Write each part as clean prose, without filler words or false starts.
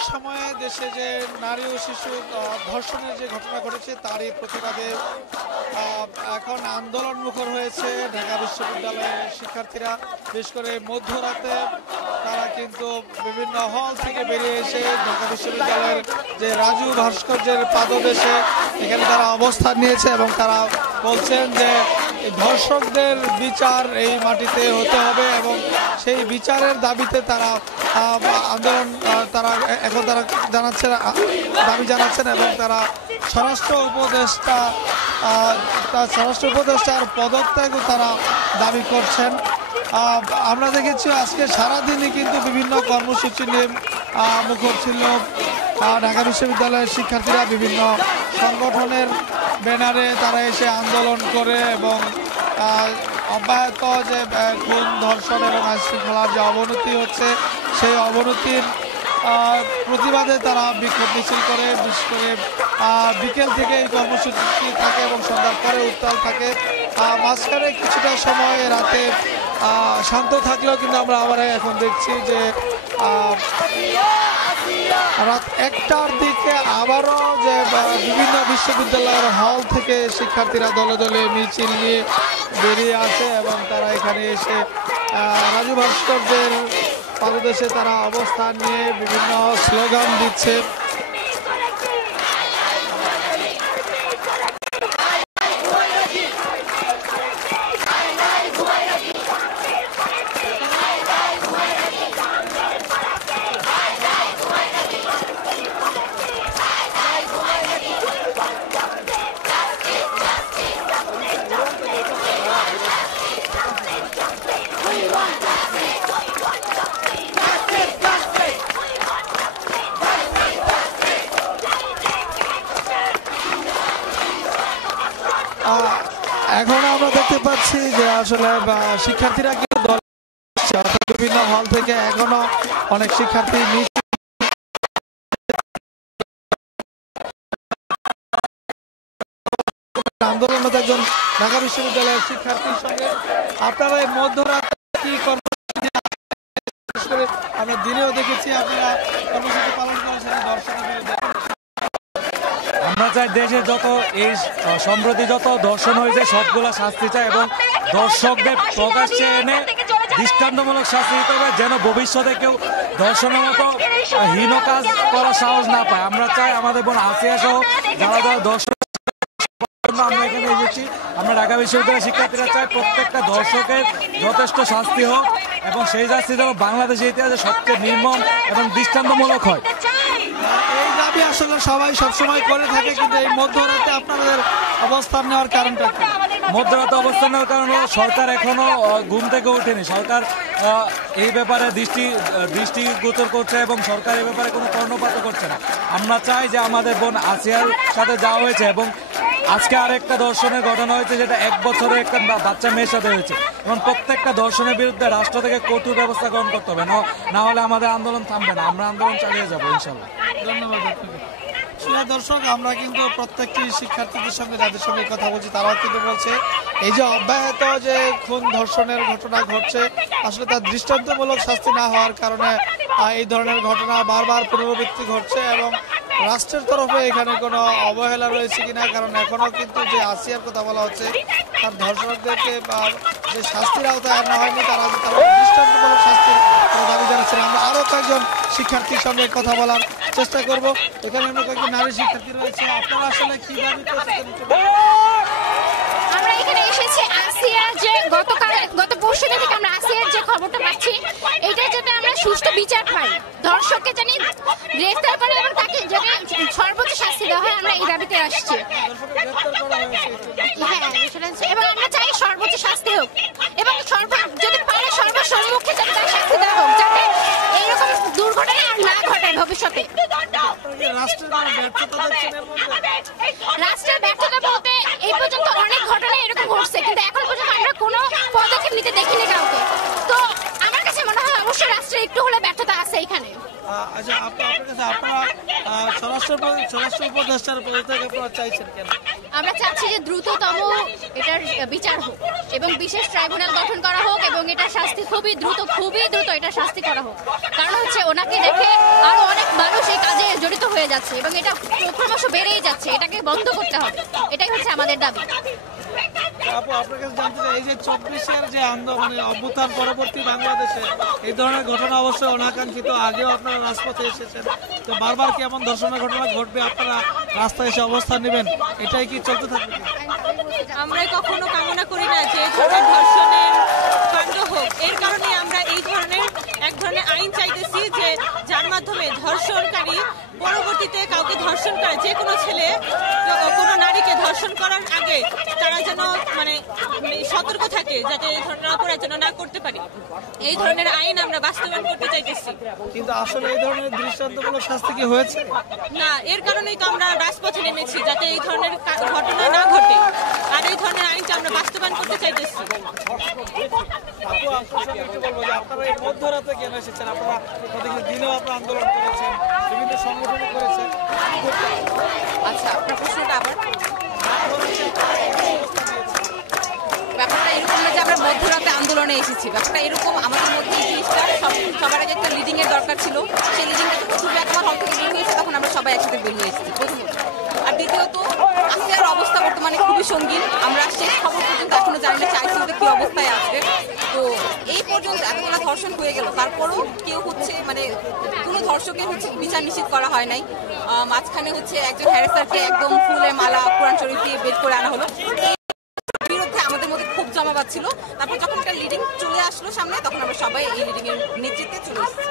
সাম্প্রতিক সময়ে দেশে যে নারী ও শিশু ধর্ষণের যে ঘটনা ঘটেছে তারই প্রতিবাদে এখন আন্দোলন মুখর হয়েছে ঢাকা বিশ্ববিদ্যালয়ের শিক্ষার্থীরা। বিশেষ করে মধ্যরাতে তারা কিন্তু বিভিন্ন হল থেকে বেরিয়ে এসে ঢাকা বিশ্ববিদ্যালয়ের যে রাজু ভাস্কর্যের পাদদেশে এখানে তারা অবস্থান নিয়েছে এবং তারা বলছেন যে ধর্ষকদের বিচার এই মাটিতে হতে হবে এবং সেই বিচারের দাবিতে তারা আন্দোলন তারা এখন তারা জানাচ্ছেন, দাবি জানাচ্ছেন এবং তারা স্বরাষ্ট্র উপদেষ্টার পদত্যাগও তারা দাবি করছেন। আমরা দেখেছি আজকে সারাদিনই কিন্তু বিভিন্ন কর্মসূচি নিয়ে মুখর ছিল ঢাকা বিশ্ববিদ্যালয়ের শিক্ষার্থীরা। বিভিন্ন সংগঠনের ব্যানারে তারা এসে আন্দোলন করে এবং অব্যাহত যে খুন ধর্ষণ এবং আইনশৃঙ্খলার যে অবনতি হচ্ছে সেই অবনতির প্রতিবাদে তারা বিক্ষোভ মিছিল করে। বিশেষ করে বিকেল থেকে এই কর্মসূচি থাকে এবং সন্ধ্যার পরে উত্তাল থাকে। মাঝখানে কিছুটা সময় রাতে শান্ত থাকলেও কিন্তু আমরা আবার এখন দেখছি যে রাত 1টার দিকে আবারও যে বিভিন্ন বিশ্ববিদ্যালয়ের হল থেকে শিক্ষার্থীরা দলে দলে মিছিল নিয়ে বেরিয়ে আসে এবং তারা এখানে এসে রাজু ভাস্কর্যের পাদদেশে তারা অবস্থান নিয়ে বিভিন্ন স্লোগান দিচ্ছে। এখন আমরা দেখতে পাচ্ছি যে আসলে শিক্ষার্থীরা কিন্তু বিভিন্ন হল থেকে এখনো অনেক শিক্ষার্থী আন্দোলনরত একজন ঢাকা বিশ্ববিদ্যালয়ের শিক্ষার্থীর সঙ্গে আপনারা এই মধ্যরাতে কি কর্মসূচি আমরা দিনেও দেখেছি আপনারা কর্মসূচি পালন করেছেন ধর্ষণের বিরুদ্ধে। আমরা চাই দেশে যত এই সম্প্রতি যত ধর্ষণ হয়েছে সবগুলা শাস্তি চাই এবং দর্শকদের প্রকাশ্যে এনে দৃষ্টান্তমূলক শাস্তি দিতে হবে যেন ভবিষ্যতে কেউ ধর্ষণের মতো হীন কাজ করার সাহস না পায়। আমরা চাই আমাদের বোন আসিয়া সহ যারা যারা দর্শক আমরা এখানে এসেছি, আমরা ঢাকা বিশ্ববিদ্যালয়ের শিক্ষার্থীরা চাই প্রত্যেকটা দর্শকের যথেষ্ট শাস্তি হোক এবং সেই শাস্তি যেন বাংলাদেশের ইতিহাসে সবচেয়ে নির্মম এবং দৃষ্টান্তমূলক হয়। এই দাবি আসলে সবাই সবসময় করে থাকে, কিন্তু এই মধ্যরাতে আপনাদের অবস্থান নেওয়ার কারণটা কি? মধ্যরাতে অবস্থান নেওয়ার কারণ সরকার এখনো ঘুম থেকে ওঠেনি। সরকার এই ব্যাপারে দৃষ্টিগোচর করছে এবং সরকার এই ব্যাপারে কোনো কর্ণপাত করছে না। আমরা চাই যে আমাদের বোন আসিয়ার সাথে যাওয়া হয়েছে এবং আজকে আরেকটা ধর্ষণের ঘটনা হয়েছে যেটা 1 বছরের একটা বাচ্চা মেয়ের সাথে হয়েছে এবং প্রত্যেকটা ধর্ষণের বিরুদ্ধে রাষ্ট্র থেকে কঠোর ব্যবস্থা গ্রহণ করতে হবে, না হলে আমাদের আন্দোলন থামবে না। আমরা আন্দোলন চালিয়ে যাবো ইনশাল্লাহ। ধন্যবাদ। প্রিয় দর্শক, আমরা কিন্তু প্রত্যেকটি শিক্ষার্থীদের সঙ্গে যাদের সঙ্গে কথা বলছি তারাও কিন্তু বলছে এই যে অব্যাহত যে খুন ধর্ষণের ঘটনা ঘটছে আসলে তার দৃষ্টান্তমূলক শাস্তি না হওয়ার কারণে এই ধরনের ঘটনা বারবার পুনরাবৃত্তি ঘটছে এবং রাষ্ট্রের তরফে এখানে কোনো অবহেলা রয়েছে কিনা, কারণ এখনো কিন্তু যে আসিয়ার কথা বলা হচ্ছে তার ধর্ষকদেরকে যে শাস্তির আওতায় আনা হয়নি, তারা দৃষ্টান্তমূলক শাস্তির দাবি জানাচ্ছেন। আমরা আরো কয়েকজন শিক্ষার্থীর সঙ্গে কথা বলার চেষ্টা করব। এখানে অন্য কয়েকজন নারী শিক্ষার্থী রয়েছে, আপনারা আসলে কি দাবি করছেন? আমরা এখানে এসেছি আসিয়া যে গত পরশু থেকে আমরা আসিয়ার যে খবরটা পাচ্ছি এটা যাতে আমরা সুষ্ঠু বিচার পাই, ধর্ষককে জানি গ্রেফতার করে এবং তাকে যাতে সর্বোচ্চ শাস্তি দেওয়া হয়, আমরা এই দাবিতে আসছি। হ্যাঁ, এবং আমরা চাই সর্বোচ্চ শাস্তি হোক এবং যদি পারে সর্বসম্মুখে যাতে তার শাস্তি দেওয়া হোক, যাতে এইরকম দুর্ঘটনা আর না ঘটে ভবিষ্যতে। রাষ্ট্রের ব্যর্থতা বলতে এই পর্যন্ত অনেক ঘটনা এরকম ঘটছে, কিন্তু এখন পর্যন্ত আমরা কোনো পদক্ষেপ নিতে দেখিনি কাউকে। তো আমার কাছে মনে হয় অবশ্যই রাষ্ট্রের একটু হলে ব্যর্থতা আছে এখানে। আচ্ছা, আপনার কাছে আপনারা স্বরাষ্ট্র উপদেষ্টার পদত্যাগ আপনারা চাইছেন কেন? আমরা চাচ্ছি যে দ্রুততম এটার বিচার হোক এবং বিশেষ ট্রাইব্যুনাল গঠন করা হোক এবং এটা শাস্তি খুবই দ্রুত এটা শাস্তি করা হোক। কারণ হচ্ছে ওনাকে দেখে আরো অনেক মানুষ এই কাজে জড়িত হয়ে যাচ্ছে এবং এটা ক্রমশ বেড়েই যাচ্ছে, এটাকে বন্ধ করতে হবে, এটাই হচ্ছে আমাদের দাবি। আপু, আপনার কাছে জানতে চাই, এই যে 24-এর যে আন্দোলন, অভ্যুত্থান পরবর্তী বাংলাদেশে এই ধরনের ঘটনা অবশ্যই অনাকাঙ্ক্ষিত, আগেও আপনারা রাজপথে এসেছেন, তো বারবার কি এমন ধর্ষণের ঘটনা ঘটবে, আপনারা রাস্তায় এসে অবস্থান নেবেন, এটাই কি চলতে থাকবে? আমরা কখনো কামনা করি না যে এই ধরনের ধর্ষণের কাণ্ড হোক। এর কারণে আমরা এই ধরনের এক ধরনের আইন চাইতেছি যে যার মাধ্যমে ধর্ষণকারী পরবর্তীতে কাউকে ধর্ষণ করে, যে কোনো ছেলে কোনো নারীকে ধর্ষণ করার আগে তারা যেন মানে সতর্ক থাকে যাতে এই ধরনের অপরাধ যেন না করতে পারে। এই ধরনের আইন আমরা বাস্তবায়ন করতে চাইতেছি। কিন্তু আসলে এই ধরনের দৃষ্টান্তমূলক শাস্তি কি হয়েছে? না, এর কারণেই তো আমরা রাজপথে নেমেছি, যাতে এই ধরনের ঘটনা না ঘটে, আর এই ধরনের আইনটা আমরা বাস্তবায়ন করতে চাইতেছি। আপু, আপনার সাথে একটু বলবো যে আপনারা এই মধ্যরাতে কেন এসেছেন? আপনারা প্রতিদিন দিনেও আপনারা আন্দোলন করেছেন, বিভিন্ন সংগঠন করেছেন। আচ্ছা, আপনার প্রশ্নটা আবার ব্যাপারটা এরকম না যে আমরা মধ্যরাতে আন্দোলনে এসেছি। ব্যাপারটা এরকম, আমাদের মধ্যে এই জিনিসটা সবার আগে একটা লিডিং এর দরকার ছিল, সেই লিডিংটা যখন খুবই একবার হল থেকে বের হয়েছে তখন আমরা সবাই একসাথে বের হয়ে এসেছি প্রথমত। আর দ্বিতীয়ত আসিয়ার অবস্থা বর্তমানে খুবই সঙ্গীন, আমরা শেষ খবর পর্যন্ত এখনো জানি না চাইছিতে কি অবস্থায় আছে। তো এই পর্যন্ত এতগুলো ধর্ষণ হয়ে গেল, তারপরও কেউ হচ্ছে মানে কোনো ধর্ষকের হচ্ছে বিচার নিশ্চিত করা হয় নাই। মাঝখানে হচ্ছে একজন হ্যারাসারকে একদম ফুলের মালা কোরআন শরীফ দিয়ে বের করে আনা হলো, বিরুদ্ধে আমাদের মধ্যে খুব জমাবাদ ছিল। তারপর যখন একটা লিডিং চলে আসলো সামনে, তখন আমরা সবাই এই লিডিং এর নেতৃত্বে চলে এসেছি।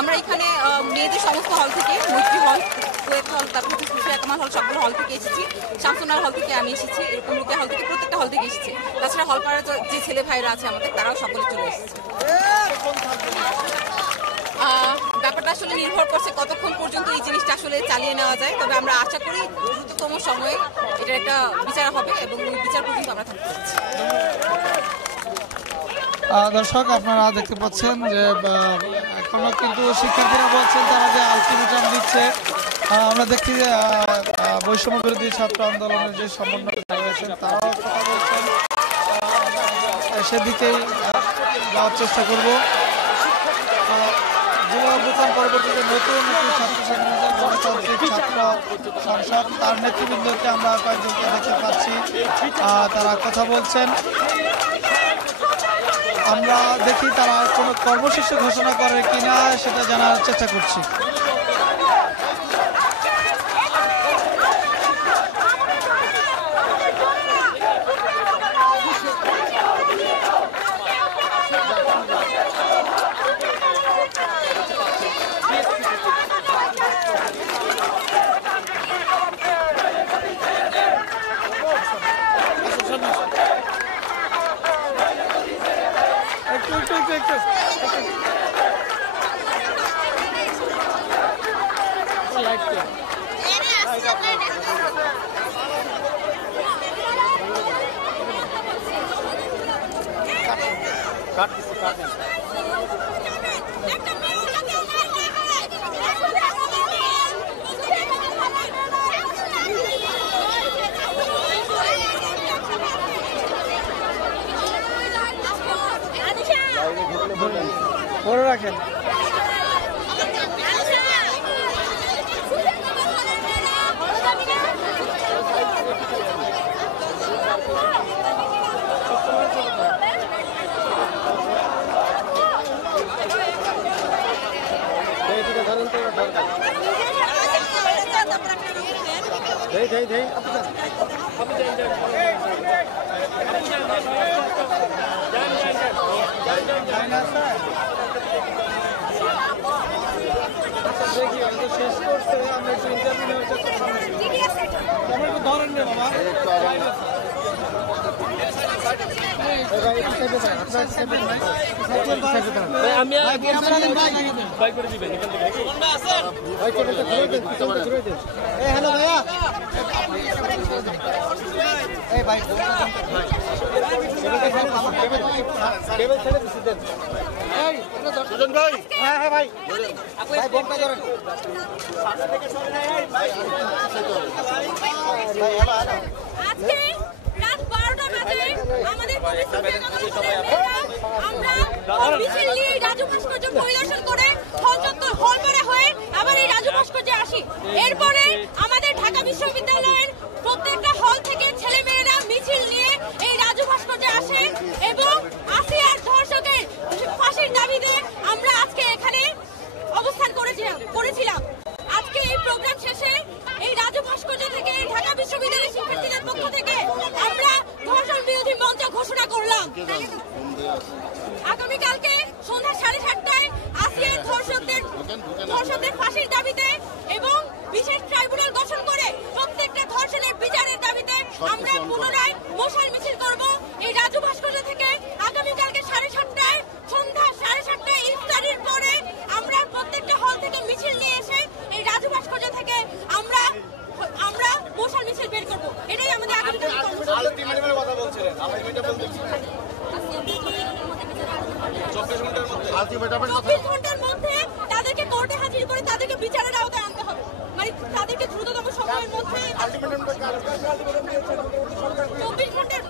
আমরা এখানে মেয়েদের সমস্ত হল থেকে, মৈত্রী হল, কুয়েত হল, তারপর সুফিয়া কামাল হল, সবগুলো হল থেকে এসেছি। শামসুনার হল থেকে আমি এসেছি, এরকম রুকিয়া হল থেকে, প্রত্যেকটা হল থেকে এসেছি। তাছাড়া হলপাড়ার যে ছেলে ভাইরা আছে আমাদের, তারাও সকলে চলে এসেছে। ব্যাপারটা আসলে নির্ভর করছে কতক্ষণ পর্যন্ত এই জিনিসটা আসলে চালিয়ে নেওয়া যায়। তবে আমরা আশা করি দ্রুততম সময়ে এটার একটা বিচার হবে এবং ওই বিচার পর্যন্ত আমরা থাকতে পারছি। দর্শক, আপনারা দেখতে পাচ্ছেন যে এখনো কিন্তু শিক্ষার্থীরা বলছেন তারা যে আলটিমেটাম দিচ্ছে। আমরা দেখছি যে বৈষম্য বিরোধী ছাত্র আন্দোলনের যে সমন্বয়ক রয়েছেন তারাও কথা বলছেন, সেদিকেই যাওয়ার চেষ্টা করব। জুলাই অভ্যুত্থান পরবর্তীতে নতুন একটি ছাত্র সংগঠন গণতান্ত্রিক ছাত্র সংসদ, তার নেতৃবৃন্দকে আমরা কয়েকজনকে দেখতে পাচ্ছি, তারা কথা বলছেন। আমরা দেখি তারা কোনো কর্মসূচি ঘোষণা করে কিনা সেটা জানার চেষ্টা করছি। ধরে রাখেন। শেষ করছে আমরা একটু ইন্টারভিউ নেওয়ার চেষ্টা করছি। আমরা একটু ধরেন রে বাবা। হ্যালো ভাইয়া, এই ভাই সুজন ভাই, হ্যাঁ হ্যাঁ ভাই, ভাই বোমটা ধরেন ভাই, আমরা মিছিল নিয়ে রাজু ভাস্কর্য পরিদর্শন করে হলপাড়া হয়ে আবার এই রাজু ভাস্কর্যে আসি। এরপরে আমাদের ঢাকা বিশ্ববিদ্যালয়ের প্রত্যেকটা হল থেকে ছেলে মেয়েরা মিছিল নিয়ে এই রাজু ভাস্কর্যে আসে এবং আসিয়ার ধর্ষকের ফাঁসির দাবিতে আমরা আজকে এখানে অবস্থান করেছিলাম। আজকে এই প্রোগ্রাম শেষে এই রাজু ভাস্কর্য থেকে ঢাকা বিশ্ববিদ্যালয়ের শিক্ষার্থীদের পক্ষ থেকে আমরা ধর্ষণ বিরোধী মঞ্চ ঘোষণা করলাম। আগামীকালকে সন্ধ্যা 7:30টায় আসিয়ার ধর্ষকদের ফাঁসির দাবিতে এবং বিশেষ ট্রাইব্যুনাল গঠন করে প্রত্যেকটা ধর্ষণের বিচারের দাবিতে আমরা পুনরায় মশাল মিছিল করব এই রাজু ভাস্কর্য থেকে। আগামীকালকে 7:30টায় সন্ধ্যা 7:30টায় ইফতারির পরে আমরা প্রত্যেকটা হল থেকে মিছিল নিয়ে এসে এই রাজু ভাস্কর্য থেকে আমরা মশাল মিছিল বের করব। এটাই আমাদের আগামীকাল কর্মসূচি। 24 ঘন্টার মধ্যে তাদেরকে কোর্টে হাজির করে তাদেরকে বিচারের আওতায় আনতে হবে, মানে তাদেরকে দ্রুততম সময়ের মধ্যে 24 ঘন্টার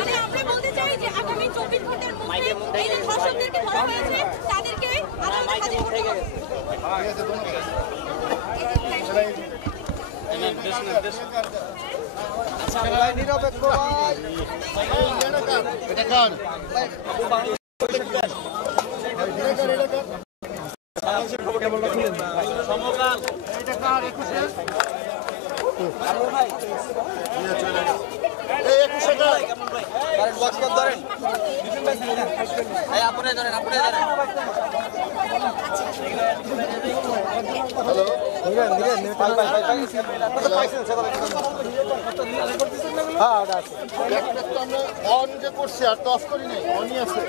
মানে আমরা বলতে চাই যে আগামী 24 ঘন্টার মধ্যে এই যে ধর্ষকদেরকে ধরা হয়েছে তাদেরকে আদালতে হাজির করতে হবে। অন যে করছে আর তো অফ করি নাই, অনই আছে।